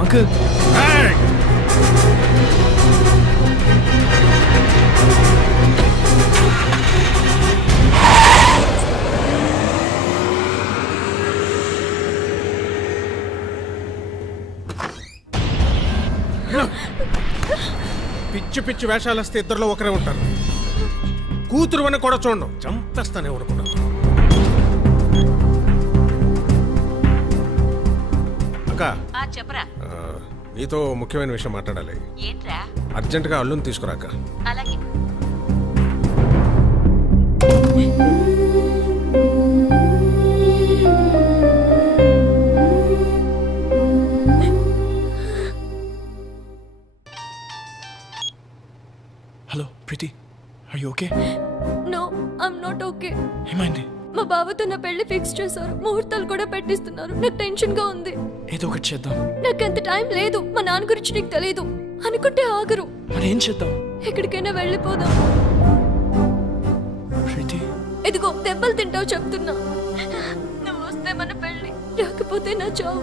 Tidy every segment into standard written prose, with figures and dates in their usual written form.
Uncle పిచ్చి పిచ్చి వేషాలు వస్తే ఇద్దరులో ఒకరే ఉంటారు. కూతురు అని కూడా చూడండి, చంపేస్తానే అనుకున్నాను. అక్క చెప్పరా. నీతో ముఖ్యమైన విషయం మాట్లాడాలి. ఏంట్రా? అర్జెంటుగా అల్లుని తీసుకురాక. అలాగే. Hello Preethi, are you okay? No, I'm not okay. ఏమైంది? మా బావతో నా పెళ్లి ఫిక్స్ చేశారు, ముహూర్తాలు కూడా పెట్టిస్తున్నారు. నాకు టెన్షన్ గా ఉంది. ఏదో ఒకటి చేద్దాం. నాకు అంత టైం లేదు. మా నాన్న గురించి నీకు తెలియదు. అనుకుంటే ఆగరు. మరి ఏం చేద్దాం? ఎక్కడికైనా వెళ్ళిపోదాం. ప్రీతి, ఇదిగో దెబ్బలు తింటావు చెప్తున్నా. నువ్వు వస్తే మన పెళ్లి, రాకపోతే నా చావు.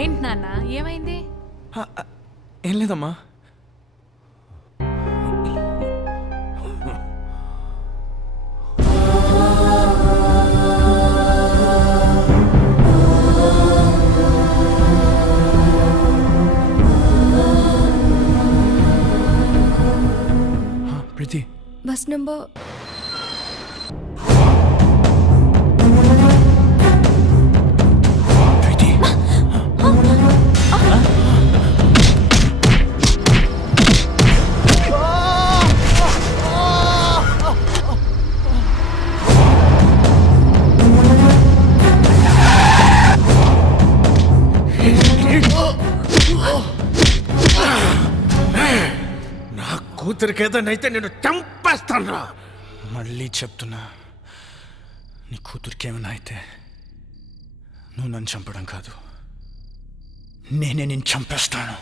ఏంటి నాన్న, ఏమైంది? ఏం లేదమ్మా. ప్రీతి, బస్ నంబర్ ప్రీతి, నా కూతురికి ఏదైతే నేను చంపేస్తాను. మళ్ళీ చెప్తున్నా, నీ కూతురికి ఏమైనా అయితే నువ్వు నన్ను చంపడం కాదు, నేనే నేను చంపేస్తాను.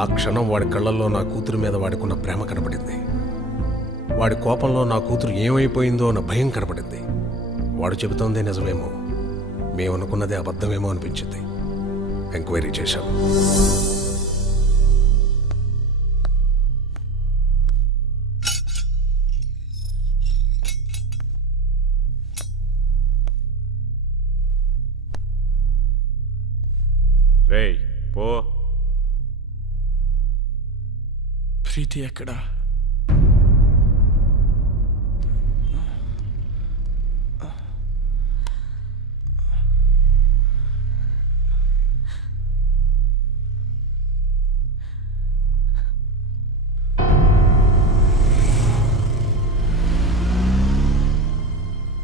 ఆ క్షణం వాడి కళ్ళల్లో నా కూతురు మీద వాడికున్న ప్రేమ కనపడింది. వాడి కోపంలో నా కూతురు ఏమైపోయిందో అన్న భయం కనపడింది. వాడు చెబుతోందే నిజమేమో, మేమనుకున్నదే అబద్ధమేమో అనిపించింది. ఎంక్వైరీ చేశాం. రేయ్ పో. ప్రీతి ఎక్కడా?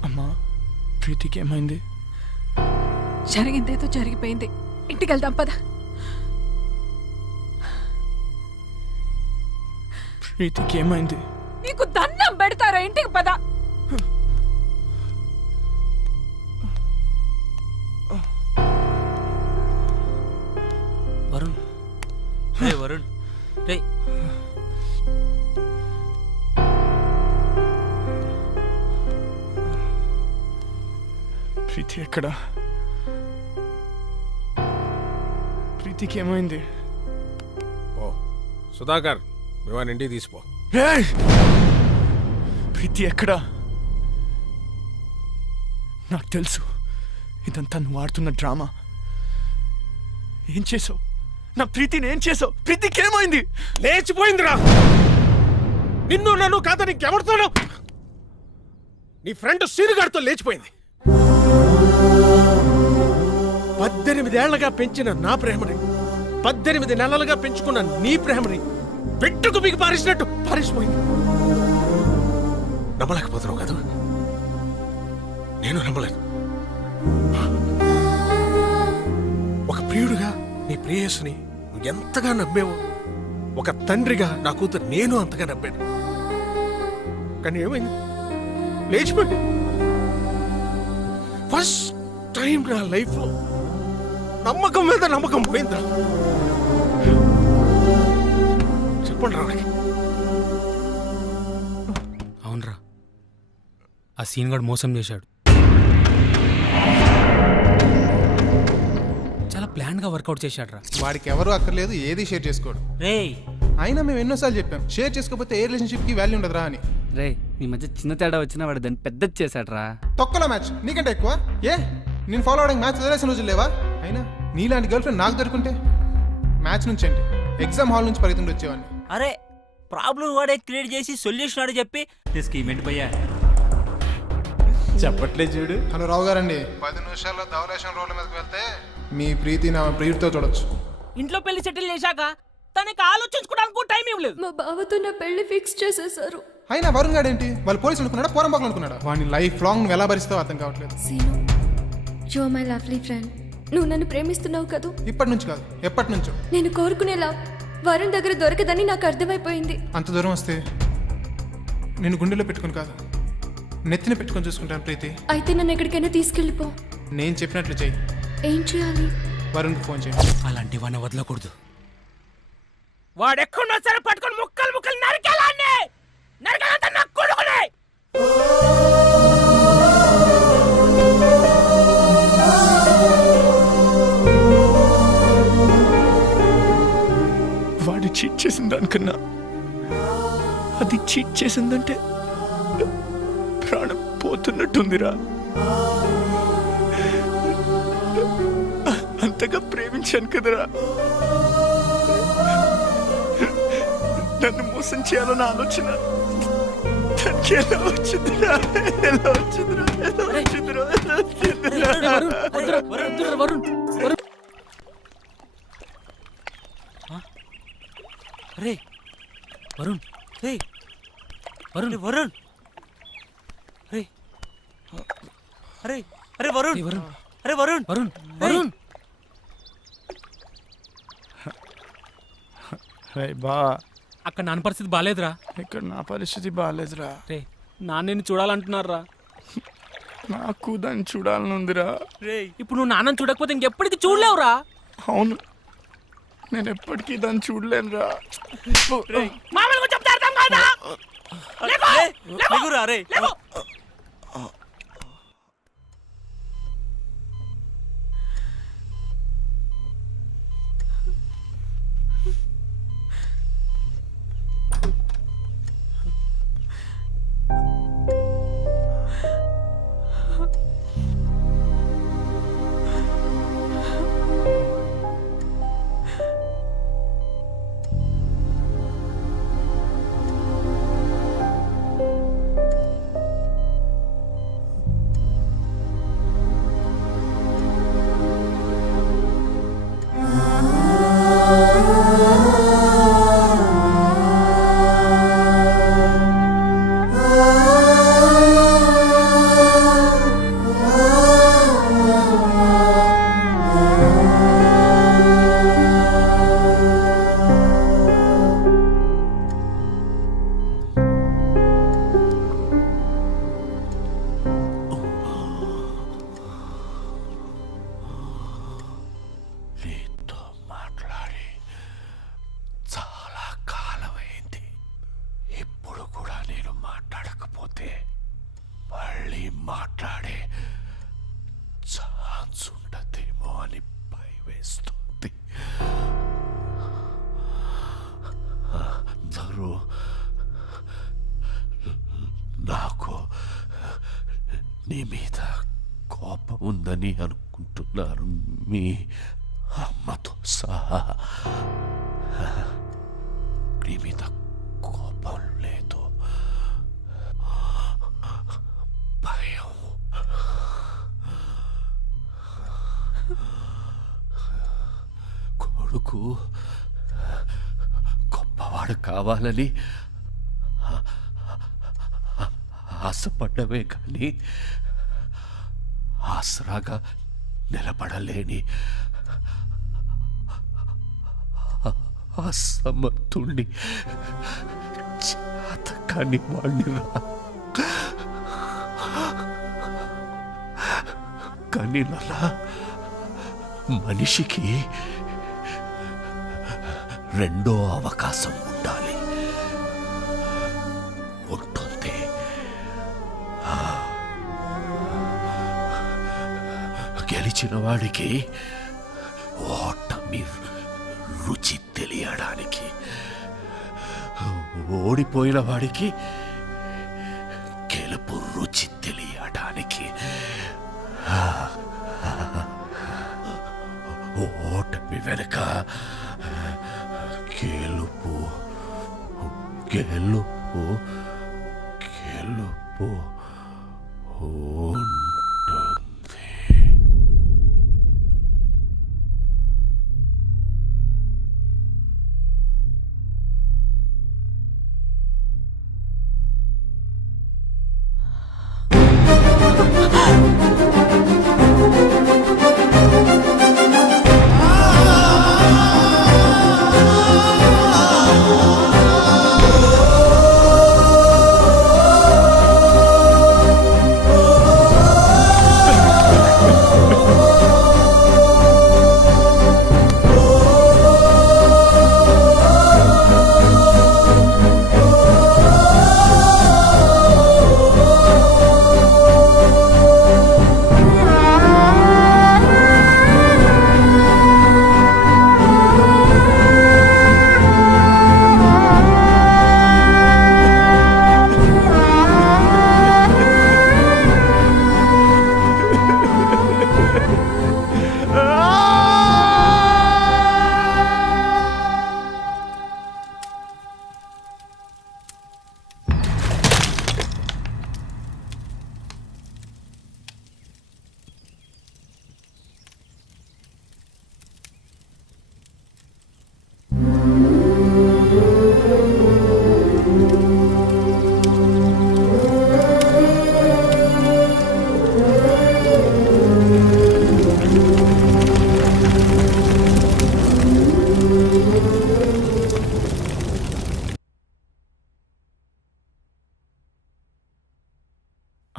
అమ్మా, ప్రీతికి ఏమైంది? జరిగిందేదో జరిగిపోయింది. ఇంటికి వెళ్దాం పద. ప్రీతికి ఏమైంది? నీకు దండం పెడతారా? ఇంటికి పద. వరుణ్, రే వరుణ్, రే. ప్రీతి ఎక్కడా? ప్రీతికి ఏమైంది? ఓ సుధాకర్, మేవాని ఇంటికి తీసిపో. ఏయ్! ప్రీతి ఎక్కడా? నాకు తెలుసు, ఇదంతా నువ్వు ఆడుతున్న డ్రామా. ఏం చేసావు? నా ప్రీతిని ఏం చేసావు? ప్రీతికి ఏమైంది? లేచిపోయిందిరా. నిన్ను నన్ను కాదని ఇంకెవరితోనో నీ ఫ్రెండ్ సీనుగాడితో లేచిపోయింది. 18 ఏళ్లగా పెంచిన నా ప్రేమని, 18 నెలలుగా పెంచుకున్న నీ ప్రేమని పెట్టుకు మీకు పారేసినట్టు పారేసిపోయింది. నమ్మలేకపోతున్నావు కాదు? నేను నమ్మలేదు. ఒక ప్రియుడిగా నీ ప్రేయస్ని నువ్వు ఎంతగా నమ్మేవో ఒక తండ్రిగా నా కూతురు నేను అంతగా నమ్మాను. కానీ ఏమైంది? లేచిపోయింది. ఫస్ట్ టైం నా లైఫ్లో నమ్మకం మీద నమ్మకం పోయిందా? చెప్పండి రావడానికి. అవునరా, ఆ సీన్ గడు మోసం చేశాడు. చాలా ప్లాన్ గా వర్కౌట్ చేశాడు రా. వాడికి ఎవరు అక్కర్లేదు, ఏది షేర్ చేసుకోడు. రేయ్ అయినా మేము ఎన్నోసార్లు చెప్పాం, షేర్ చేసుకోకపోతే ఏ రిలేషన్షిప్కి వాల్యూ ఉండదురా అని. రే నీ మధ్య చిన్న తేడా వచ్చినా వాడు దాన్ని పెద్దది చేశాడు రా. తొక్కల మ్యాచ్ నీకంటే ఎక్కువ. ఏ నేను ఫాలో అవడానికి మ్యాచ్ వదిలేసిన రోజులు లేవా? అయినా నీలాంటి గర్ల్ ఫ్రెండ్ నాకు దొరుకుంటే మ్యాచ్ నుంచి అంటే ఎగ్జామ్ హాల్ నుంచి పరిగెత్తుండి వచ్చేవాడిని. అరే ప్రాబ్లం వాడే క్రియేట్ చేసి సొల్యూషన్ వాడే చెప్పి స్కీమ్ ఏంటి భయ్యా? చెప్పట్లేదు చూడు. హలో రావు గారండి, 10 నిమిషాల్లో ధవలేషన్ రోడ్ల మీదకి వెళ్తే మీ ప్రీతి నా ప్రియుడితో చూడొచ్చు. ఇంట్లో పెళ్లి సెటిల్ చేశాక తనకి ఆలోచించుకోవడానికి టైం ఇవ్వలేదు. మా బావతో నా పెళ్లి ఫిక్స్ చేసేసారు. అయినా వరుణ్ గాడు ఏంటి, వాళ్ళు పోలీసులు అనుకున్నాడా పోరంబాకులు అనుకున్నాడా? వాడిని లైఫ్ లాంగ్ నువ్వు ఎలా భరిస్తావో అర్థం కావట్లేదు. Seenu, you are my lovely friend. నువ్వు నన్ను ప్రేమిస్తున్నావు కదూ? ఇప్పటి నుంచి కాదు, ఎప్పటి నుంచో. నేను కోరుకునేలా వరుణ్ దగ్గర దొరకదని నాకు అర్థమైపోయింది. అంత దూరం వస్తే నేను గుండెలో పెట్టుకుని కాదు, నెత్తిన పెట్టుకొని చూసుకుంటాను ప్రీతి. అయితే నన్ను ఎక్కడికైనా తీసుకెళ్ళిపో. నేను చెప్పినట్లు చెయ్యి. ఏం చేయాలి? వరుణ్కి ఫోన్ చేయి. అలాంటి వాడిని వదలకూడదు. వాడెక్కడున్నా సరే పట్టుకొని ముక్కలు ముక్కలు నరికేలాన్ని నరకాలంటే నాకు కొడుకునే. వాడు చీట్ చేసిన దానికన్నా అది చీట్ చేసిందంటే ప్రాణం పోతున్నట్టుందిరా. అంతగా ప్రేమించాను కదరా. నన్ను మోసం చేయాలన్న ఆలోచన దానికి ఎలా వచ్చిందిరా? ఎలా వచ్చిందిరా? ఎలా వచ్చిందిరా? ఎలా వచ్చిందిరా? వరుణ్ రే వరుణ్, రే వరుణ్, వరుణ్ రే అరే అరే వరుణ్ రే వరుణ్, అరే వరుణ్ వరుణ్, వరుణ్. రే బా, అక్కడ నాన్న పరిస్థితి బాగాలేదురా. ఇక్కడ నా పరిస్థితి బాగాలేదురా. రే నాన్న నిన్ను చూడాలంటున్నారా. నాకు దాన్ని చూడాలనుందిరా. రే ఇప్పుడు నువ్వు నాన్నని చూడకపోతే ఇంకెప్పటికీ చూడలేవురా. అవును, నేను ఎప్పటికీ దాన్ని చూడలేనురా. మామూలుగా చెప్తే అర్థం కాదా? లేకురా రే. మాట్లాడే ఛాన్స్ ఉండదేమో అని భయమేస్తుంది. అందరూ నాకు నీ మీద కోపం ఉందని అనుకుంటున్నారు, మీ అమ్మతో సహా. నీ మీద కోపం లేదు, భయం. కొడుకు గొప్పవాడు కావాలని ఆశపడ్డమే కానీ ఆసరాగా నిలబడలేని అసమర్థుణ్ణి, చేతకాని వాణ్ణిరా. కానీ నాలా మనిషికి రెండో అవకాశం ఉండాలి. ఉంటుంది. గెలిచిన వాడికి ఓటమి రుచి తెలియడానికి, ఓడిపోయిన వాడికి గెలుపు రుచి తెలియడానికి, ఓటమి వెనుక గెలుపు గెలుపు గెలుపు ఉంటుంది.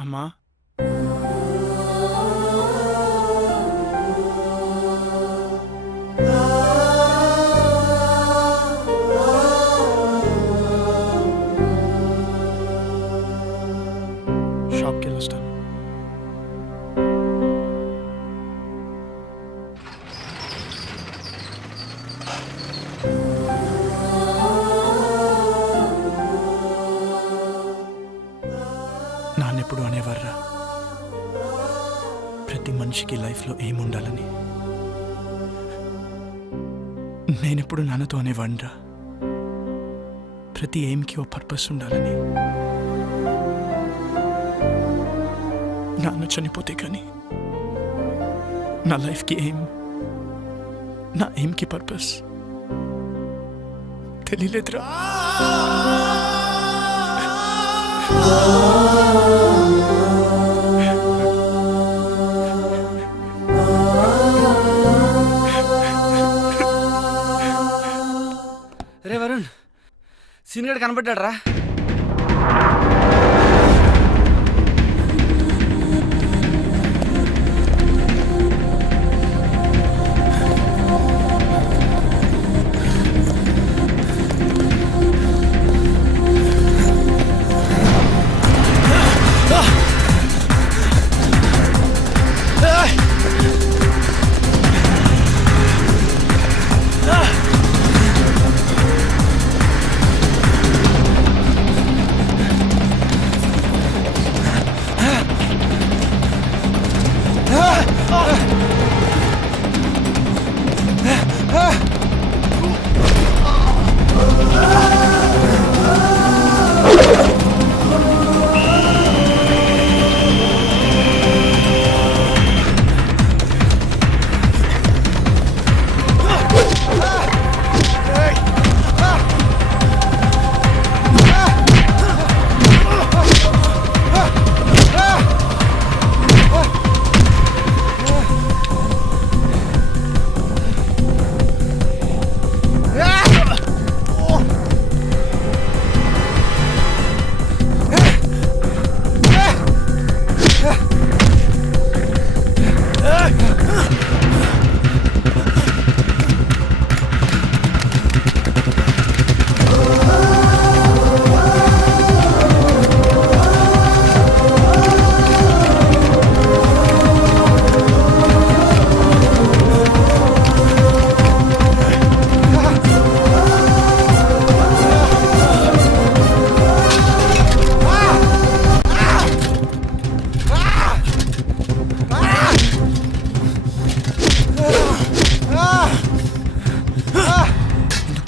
అమ్మా, షాప్కి వెళ్ళొస్తాను. నాన్నెప్పుడు అనేవారా, ప్రతి మనిషికి లైఫ్లో ఏముండాలని. నేనెప్పుడు నాన్నతో అనేవాడిరా, ప్రతి ఎయిమ్కి ఓ పర్పస్ ఉండాలని. నాన్న చనిపోతే కానీ నా లైఫ్కి ఎయిమ్, నా ఎయిమ్కి పర్పస్ తెలియలేదురా. రే వరుణ్, సీన్ గడ్ కనబడ్డాడు రా.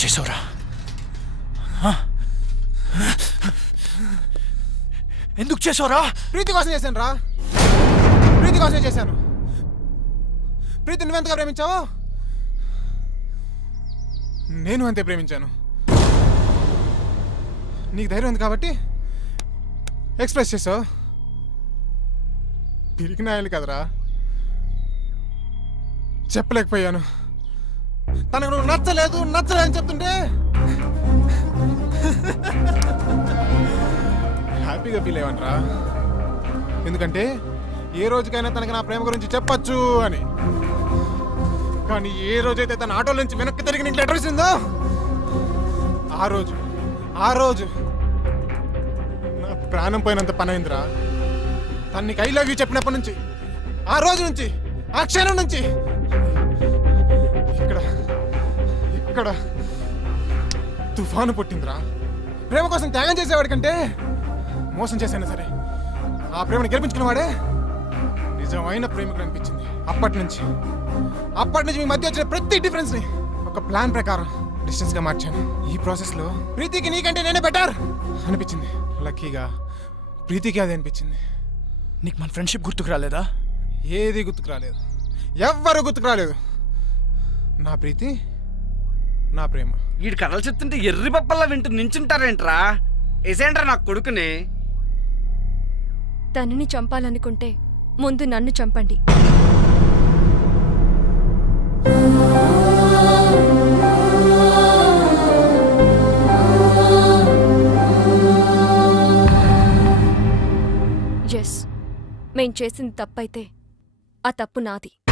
చేసావురా? ఎందుకు చేసావురా? ప్రీతి కోసం చేశాను రా, ప్రీతి కోసమే చేశాను. ప్రీతి నువ్వెంతగా ప్రేమించావు, నేను అంతే ప్రేమించాను. నీకు ధైర్యం ఉంది కాబట్టి ఎక్స్ప్రెస్ చేసావు. పిరికినాయాలి కదరా, చెప్పలేకపోయాను. తనకు నువ్వు నచ్చలేదు అని చెప్తుంటే హ్యాపీగా ఫీల్ అయ్యావనరా. ఎందుకంటే ఏ రోజుకైనా తనకి నా ప్రేమ గురించి చెప్పచ్చు అని. కానీ ఏ రోజైతే తన ఆటోల నుంచి వెనక్కి తిరిగి నీకు లెటర్ ఇచ్చిందో ఆ రోజు నా ప్రాణం పోయినంత పని అయిందిరా. తను నీకు ఐ లవ్ యూ చెప్పినప్పటి నుంచి, ఆ రోజు నుంచి, ఆ క్షణం నుంచి ఇక్కడ తుఫాను పుట్టిందిరా. ప్రేమ కోసం త్యాగం చేసేవాడి కంటే మోసం చేసైనా సరే ఆ ప్రేమను గెలిపించుకున్నవాడే నిజమైన ప్రేమికుడు అనిపించింది. అప్పటి నుంచి మీ మధ్య వచ్చిన ప్రతి డిఫరెన్స్ ని ఒక ప్లాన్ ప్రకారం డిస్టెన్స్ గా మార్చాను. ఈ ప్రాసెస్ లో ప్రీతికి నీకంటే నేనే బెటర్ అనిపించింది. లక్కీగా ప్రీతికి అది అనిపించింది. నీకు మన ఫ్రెండ్షిప్ గుర్తుకు రాలేదా? ఏది గుర్తుకు రాలేదు, ఎవ్వరు గుర్తుకు రాలేదు. నా ప్రీతి, నా ప్రేమ. వీడి కథలు చెప్తుంటే ఎర్రి పప్పల్లా వింటూ నించుంటారేంట్రా? ఏసేంట్రా నా కొడుకుని. తనని చంపాలనుకుంటే ముందు నన్ను చంపండి. ఎస్, మేం చేసింది తప్పైతే ఆ తప్పు నాది.